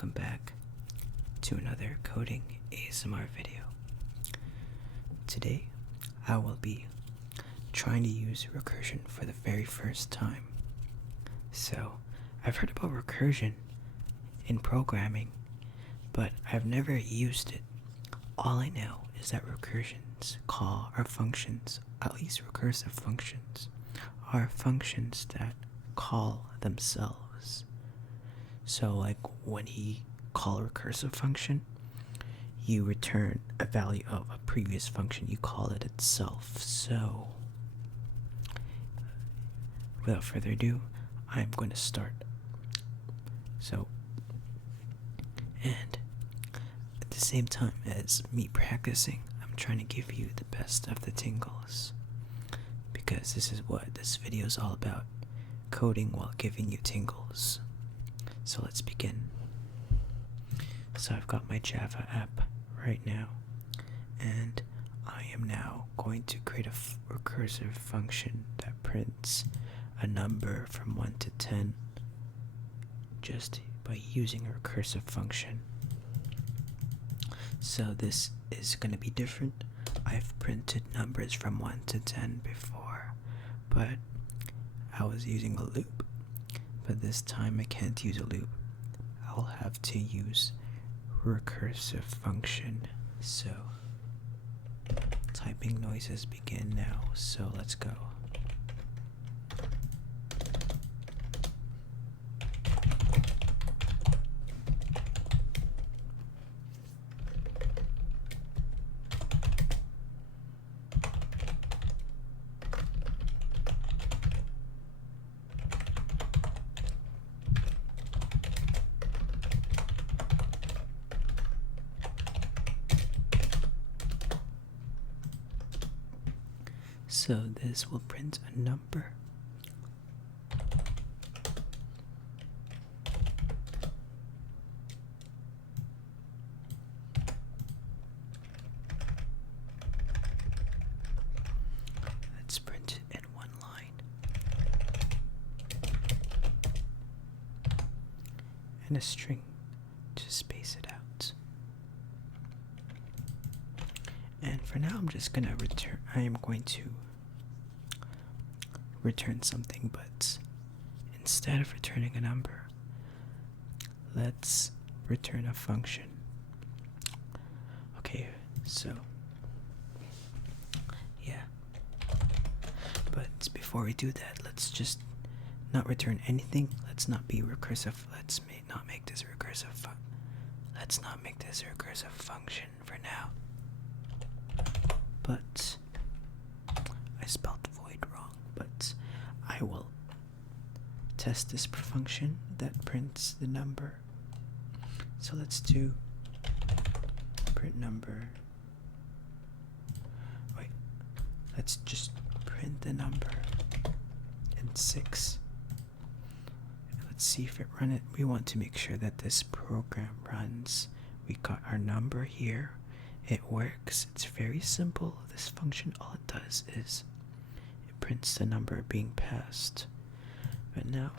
welcome back to another coding ASMR video. Today I will be trying to use recursion for the very first time. So I've heard about recursion in programming, but I've never used it. All I know is that recursions call our functions, at least recursive functions, are functions that call themselves. So like when you call a recursive function, you return a value of a previous function, you call it itself. So without further ado, I'm going to start. And at the same time as me practicing, I'm trying to give you the best of the tingles, because this is what this video is all about, coding while giving you tingles. So let's begin. So I've got my Java app right now, and I am now going to create a recursive function that prints a number from 1 to 10 just by using a recursive function. So this is going to be different. I've printed numbers from 1 to 10 before, but I was using a loop. But this time I can't use a loop. I'll have to use recursive function. So typing noises begin now. So let's go. So this will print a number. Let's print it in one line. And a string to space it out. And for now I'm just gonna return something, but instead of returning a number, let's return a function. Okay, so yeah, but before we do that, let's just not return anything. Let's not be recursive. Let's not make this recursive let's not make this a recursive function for now. But I spelled void wrong, but I will test this function that prints the number. So let's do print number. Wait, let's just print the number in 6. Let's see if it runs it. We want to make sure that this program runs. We got our number here. It works. It's very simple. This function, all it does is it prints the number being passed. But now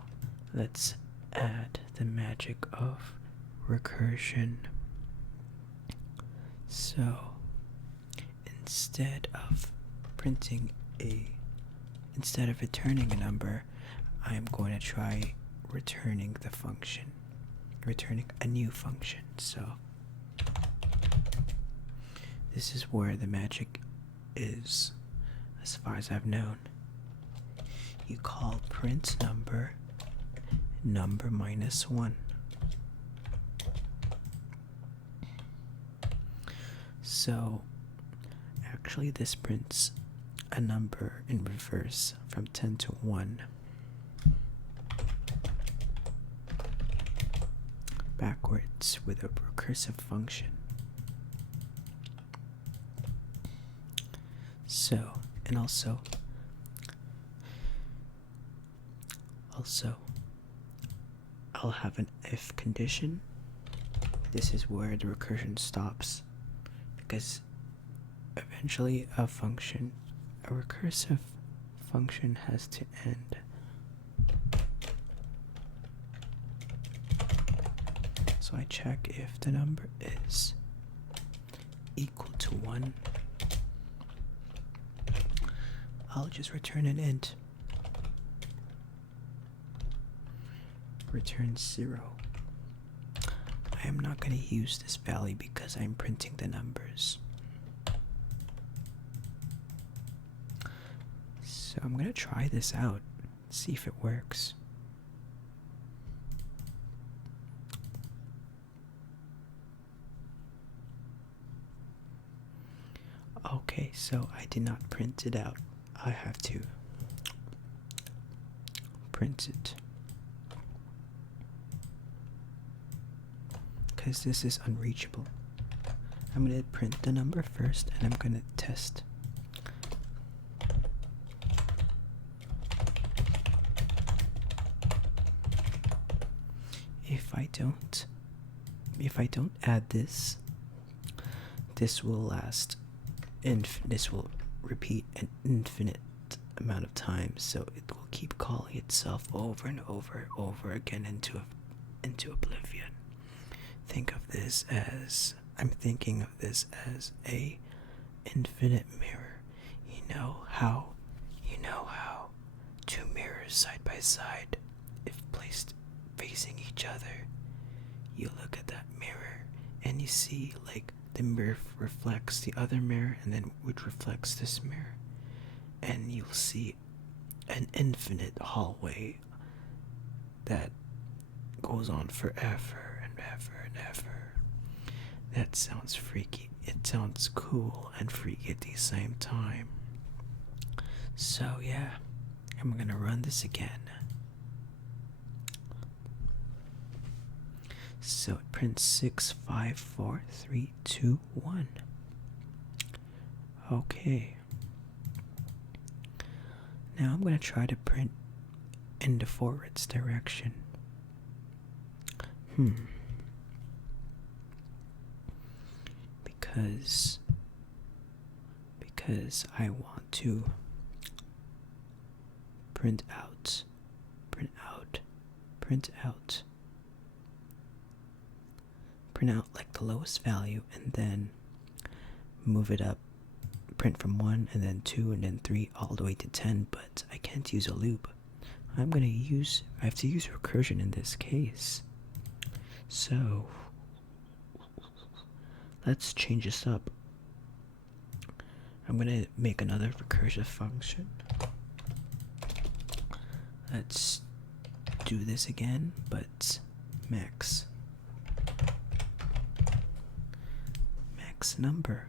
let's add the magic of recursion. So instead of returning a number, I'm going to try returning a new function. So this is where the magic is, as far as I've known. You call print number -1. So actually this prints a number in reverse from 10 to 1. Backwards with a recursive function. So, and also I'll have an if condition. This is where the recursion stops, because eventually a recursive function has to end. So I check if the number is equal to 1. I'll just return an int. Return 0. I am not going to use this value because I'm printing the numbers. So I'm going to try this out, see if it works. Okay, so I did not print it out. I have to print it. Because this is unreachable. I'm going to print the number first and I'm going to test. If I don't add this, this will last this will repeat an infinite amount of times, so it will keep calling itself over and over again into oblivion. I'm thinking of this as a infinite mirror. You know how two mirrors side by side, if placed facing each other, you look at that mirror and you see like the mirror reflects the other mirror and then which reflects this mirror, and you'll see an infinite hallway that goes on forever and ever and ever. That sounds freaky. It sounds cool and freaky at the same time. So yeah, I'm gonna run this again. So it prints 6, 5, 4, 3, 2, 1. Okay. Now I'm going to try to print in the forwards direction. Because I want to print out like the lowest value and then move it up, print from 1 and then 2 and then 3 all the way to 10, but I can't use a loop. I have to use recursion in this case. So let's change this up. I'm gonna make another recursive function. Let's do this again, but max number.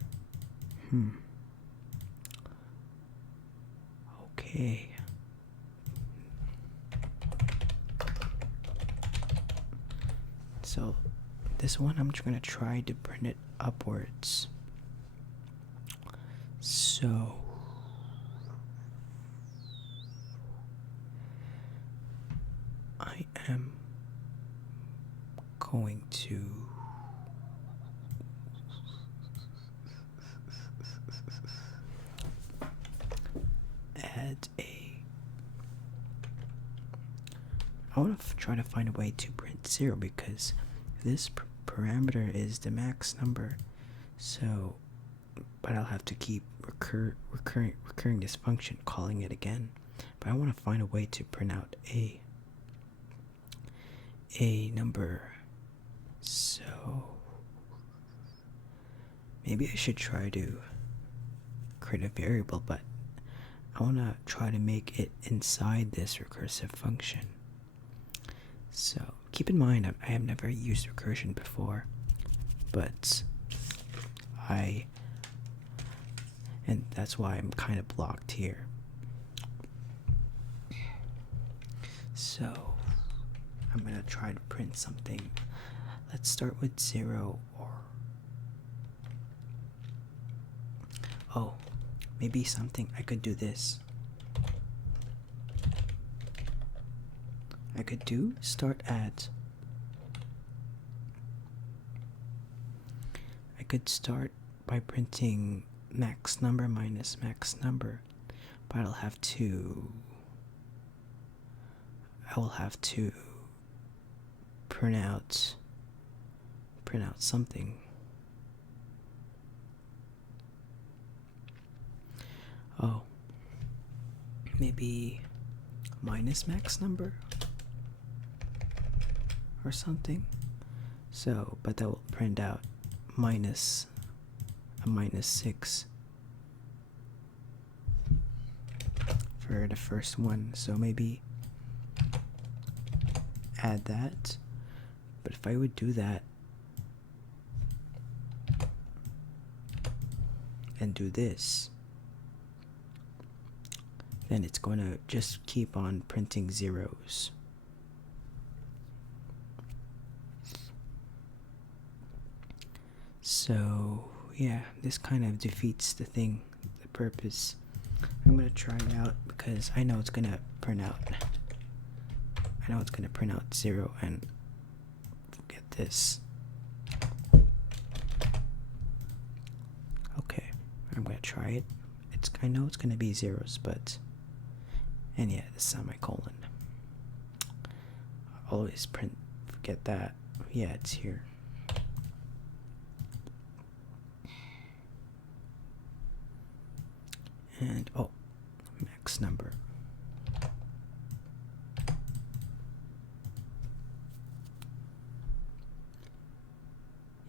Okay. So this one I'm just gonna try to print it upwards. So I am going to add I want to try to find a way to print 0 because this parameter is the max number. So, but I'll have to keep recurring this function, calling it again. But I want to find a way to print out a number. So maybe I should try to create a variable, but I want to try to make it inside this recursive function. So keep in mind I have never used recursion before, but and that's why I'm kind of blocked here. So I'm gonna try to print something. Let's start with 0 or maybe something. I could do this. I could start by printing max number minus max number, but I will have to print out print out something. Oh, maybe minus max number or something. So, but that will print out minus a -6 for the first one. So maybe add that. But if I would do that and do this, then it's going to just keep on printing zeros. So yeah, this kind of defeats the purpose. I'm gonna try it out because I know it's gonna print out. I know it's gonna print out 0 and forget this. Okay, I'm gonna try it. I know it's gonna be zeros, but and yeah, the semicolon. Always forget that. Yeah, it's here. And oh, max number.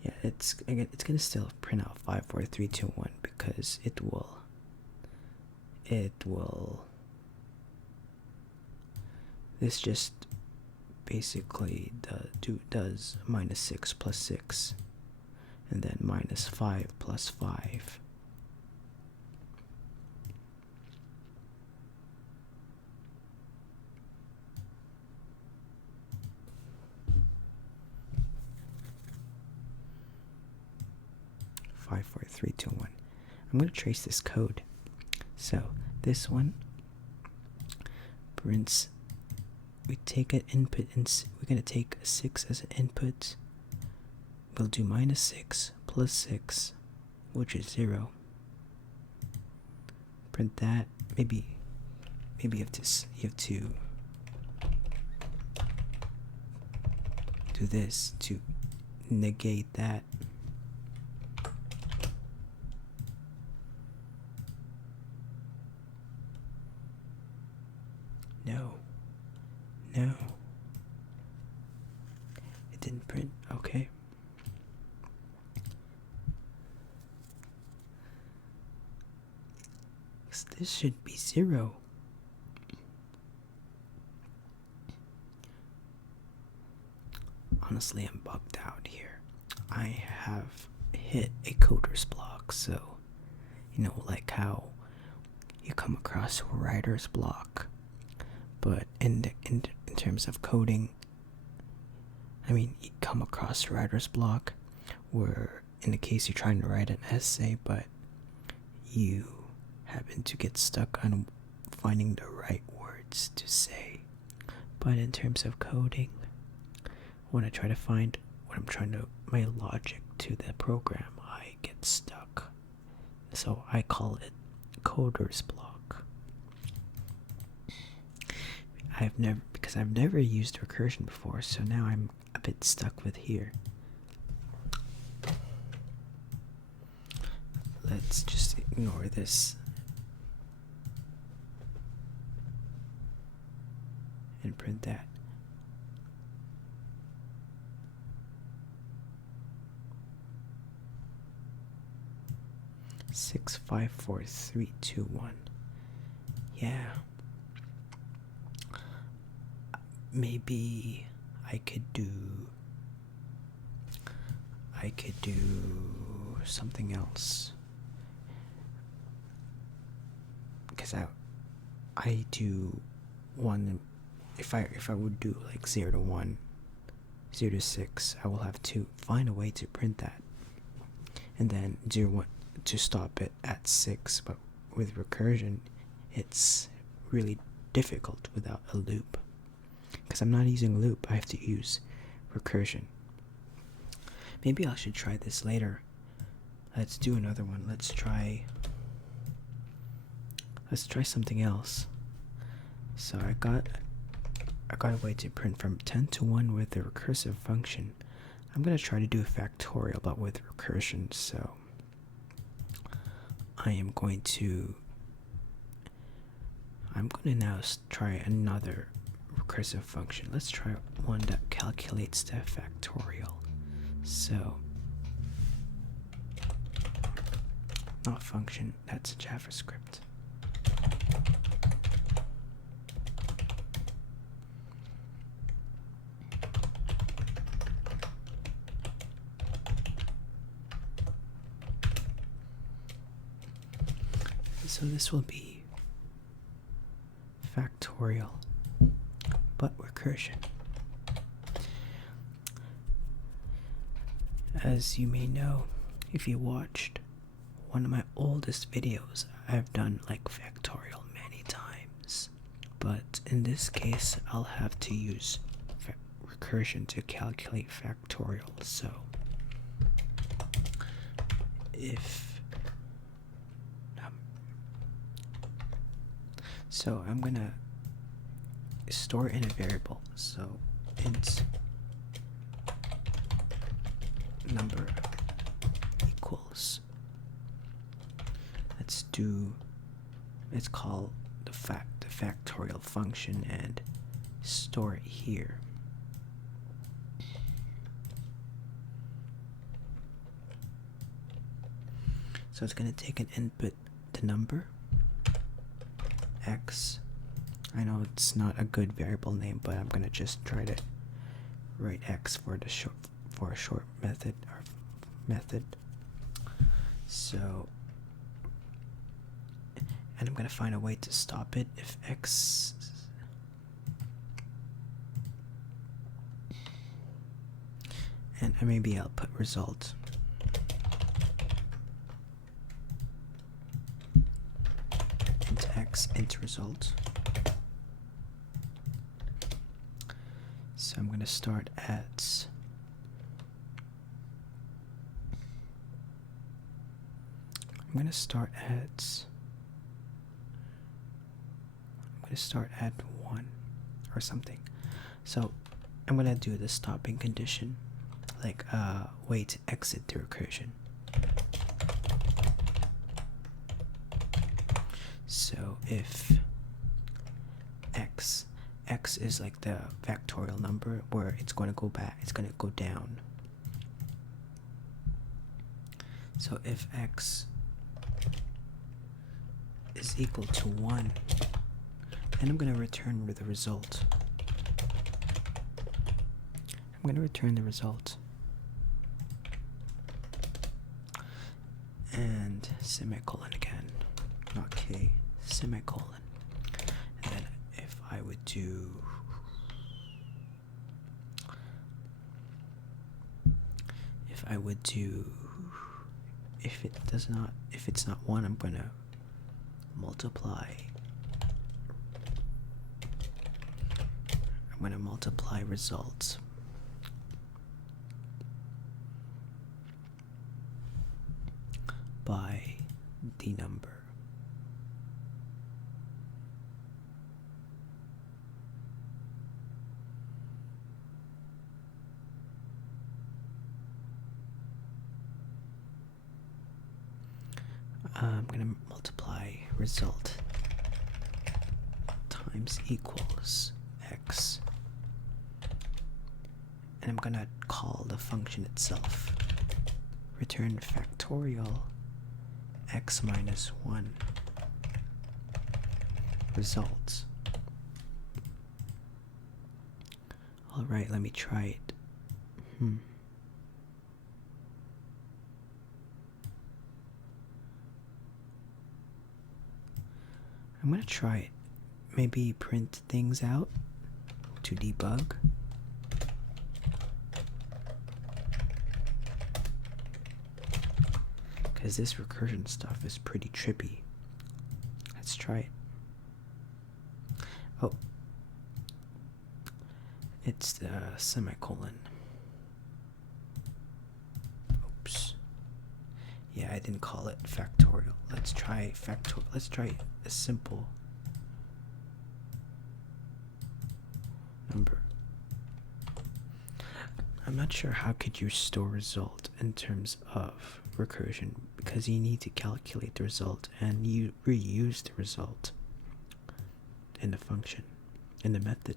Yeah, it's gonna still print out 5, 4, 3, 2, 1 because it will. This just basically does -6 plus 6, and then -5 plus 5. Five, 4, 3, 2, 1. I'm going to trace this code. So this one prints. We take an input, and we're going to take 6 as an input. We'll do -6 plus 6, which is 0. Print that. Maybe you have to do this to negate that. No. It didn't print. Okay. This should be 0. Honestly, I'm bugged out here. I have hit a coder's block, so like how you come across a writer's block. But in terms of coding, you come across a writer's block where, in the case you're trying to write an essay, but you happen to get stuck on finding the right words to say. But in terms of coding, when I try to find my logic to the program, I get stuck. So I call it coder's block. I've never used recursion before, so now I'm a bit stuck with here. Let's just ignore this and print that. Six, 5, 4, 3, 2, 1. Yeah. Maybe I could do something else, because I do one. If I would do like 0 to 1, 0 to 6, I will have to find a way to print that, and then 0 1 to stop it at 6. But with recursion, it's really difficult without a loop. Because I'm not using loop, I have to use recursion. Maybe I should try this later. Let's do another one. Let's try something else. So I got a way to print from 10 to 1 with the recursive function. I'm gonna try to do a factorial but with recursion, so I'm going to now try another recursive function. Let's try one that calculates the factorial. So, not function, that's JavaScript. So this will be factorial, but recursion. As you may know, if you watched one of my oldest videos, I've done like factorial many times, but in this case I'll have to use recursion to calculate factorial. So I'm gonna store in a variable, so int number equals, let's call the factorial function and store it here. So it's gonna take an input, the number x. I know it's not a good variable name, but I'm gonna just try to write x for a short method. So, and I'm gonna find a way to stop it if x and maybe I'll put result. Int x, int result. So I'm going to start at I'm going to start at 1 or something. So I'm going to do the stopping condition, like way to exit the recursion. So if x is like the factorial number where it's going to go back, it's going to go down. So if x is equal to 1, then I'm going to return with the result. I'm going to return the result. And semicolon again, not k, semicolon. And then if I would do if it's not 1, I'm gonna multiply results by the number. I'm going to multiply result times equals x, and I'm going to call the function itself. Return factorial x minus 1 results. Alright, let me try it. I'm gonna try it. Maybe print things out to debug. Because this recursion stuff is pretty trippy. Let's try it. Oh. It's the semicolon. Oops. Yeah, I didn't call it factorial. Let's try factorial. Let's try a simple number. I'm not sure how could you store result in terms of recursion, because you need to calculate the result and you reuse the result in the function, in the method.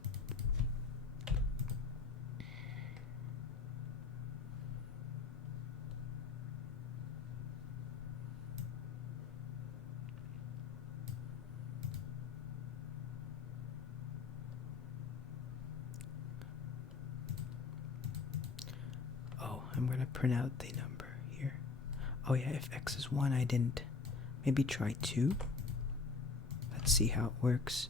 Oh, I'm gonna print out the number here. Oh yeah, if x is 1, I didn't. Maybe try 2. Let's see how it works.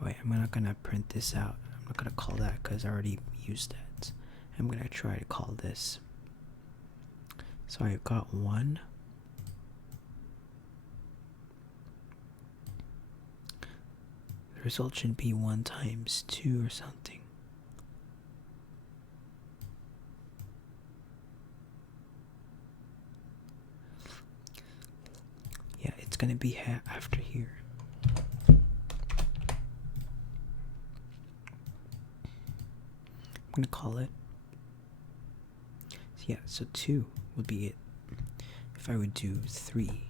Oh wait, I'm not gonna print this out. I'm not gonna call that because I already used that. I'm gonna try to call this. So I got 1. The result should be 1 times 2 or something. Yeah, it's gonna be after here. I'm gonna call it. Yeah, so 2 would be it. If I would do 3.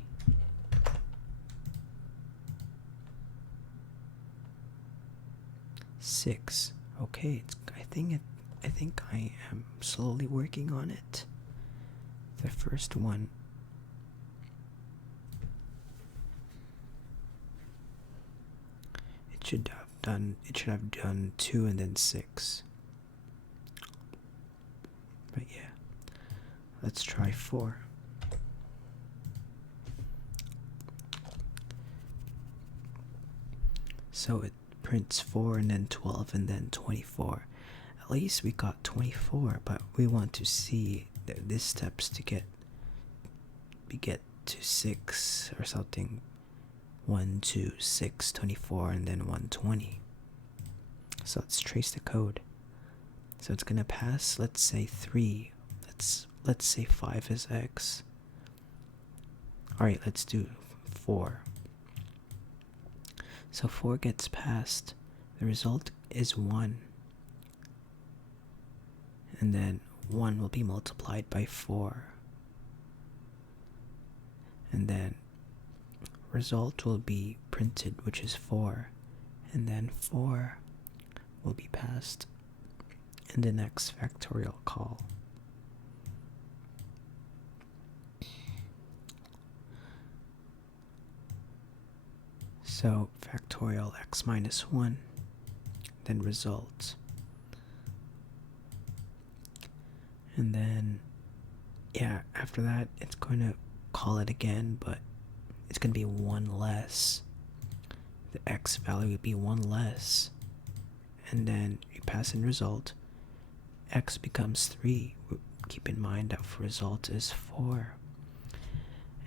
Six. Okay, I think I am slowly working on it. The first one. It should have done 2 and then 6. But yeah. Let's try 4. So it prints 4 and then 12 and then 24. At least we got 24, but we want to see these steps to get to 6 or something. 1, 2, 6, 24, and then 120. So let's trace the code. So it's gonna pass, let's say 3. Let's say 5 is x. Alright, let's do 4. So 4 gets passed. The result is 1. And then 1 will be multiplied by 4. And then result will be printed, which is 4. And then 4 will be passed in the next factorial call. So factorial x minus 1, then result. And then, yeah, after that, it's going to call it again, but it's going to be 1 less. The x value would be 1 less. And then you pass in result. X becomes 3. Keep in mind that result is 4.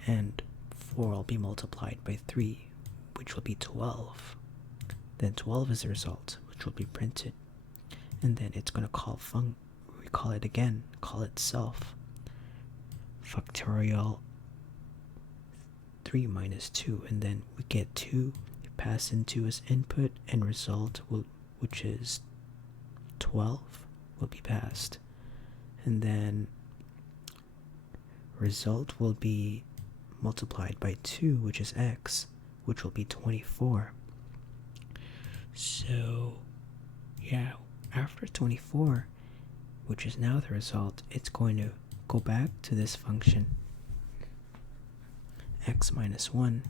And 4 will be multiplied by 3, which will be 12. Then 12 is the result, which will be printed. And then it's going to call we call it again, call itself. Factorial 3 minus 2, and then we get 2, we pass in 2 as input, and result, which is 12, will be passed. And then result will be multiplied by 2, which is x, which will be 24. So, yeah, after 24, which is now the result, it's going to go back to this function x minus 1,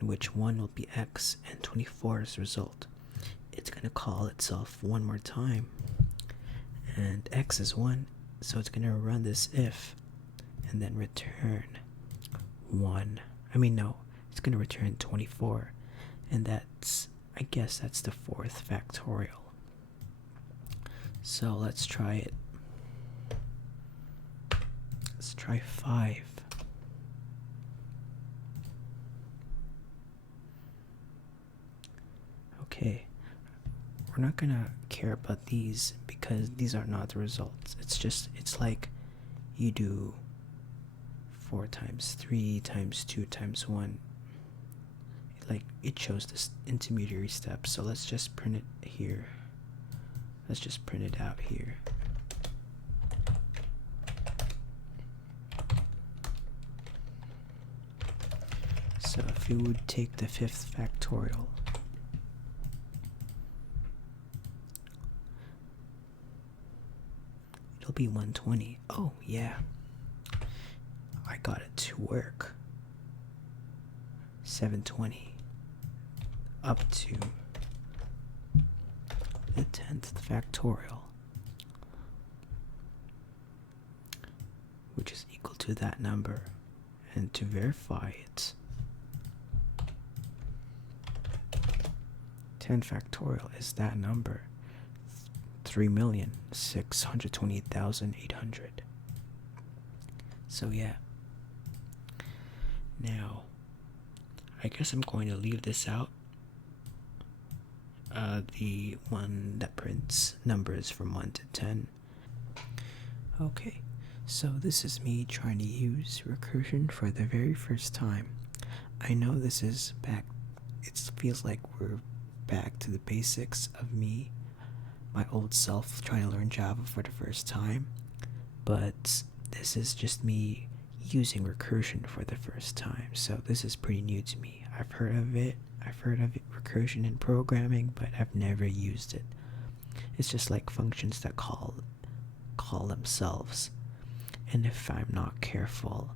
in which 1 will be x and 24 is the result. It's going to call itself one more time, and x is 1, so it's going to run this if, and then return 1. It's going to return 24, and I guess that's the 4th factorial. So let's try it. Let's try 5. Okay, we're not gonna care about these because these are not the results. It's like you do 4 times 3 times 2 times 1. Like it shows this intermediary step, so let's just print it here. Let's just print it out here. So if you would take the 5th factorial, it'll be 120. Oh yeah, I got it to work. 720 up to the 10th factorial, which is equal to that number. And to verify it, 10 factorial is that number, 3,628,800. So yeah. Now, I guess I'm going to leave this out. The one that prints numbers from 1 to 10. Okay, so this is me trying to use recursion for the very first time. I know this is back, it feels like we're back to the basics of me, my old self, trying to learn Java for the first time, but this is just me using recursion for the first time, so this is pretty new to me. I've heard of it, recursion in programming, but I've never used it. It's just like functions that call themselves, and if I'm not careful,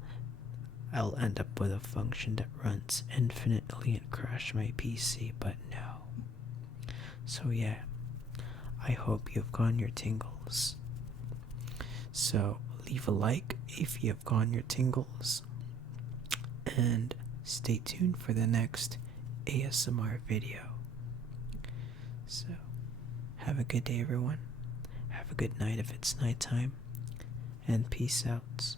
I'll end up with a function that runs infinitely and crash my PC, but no. So yeah, I hope you've gotten your tingles. So leave a like if you have gotten your tingles, and stay tuned for the next ASMR video. So have a good day, everyone. Have a good night if it's nighttime, and peace out.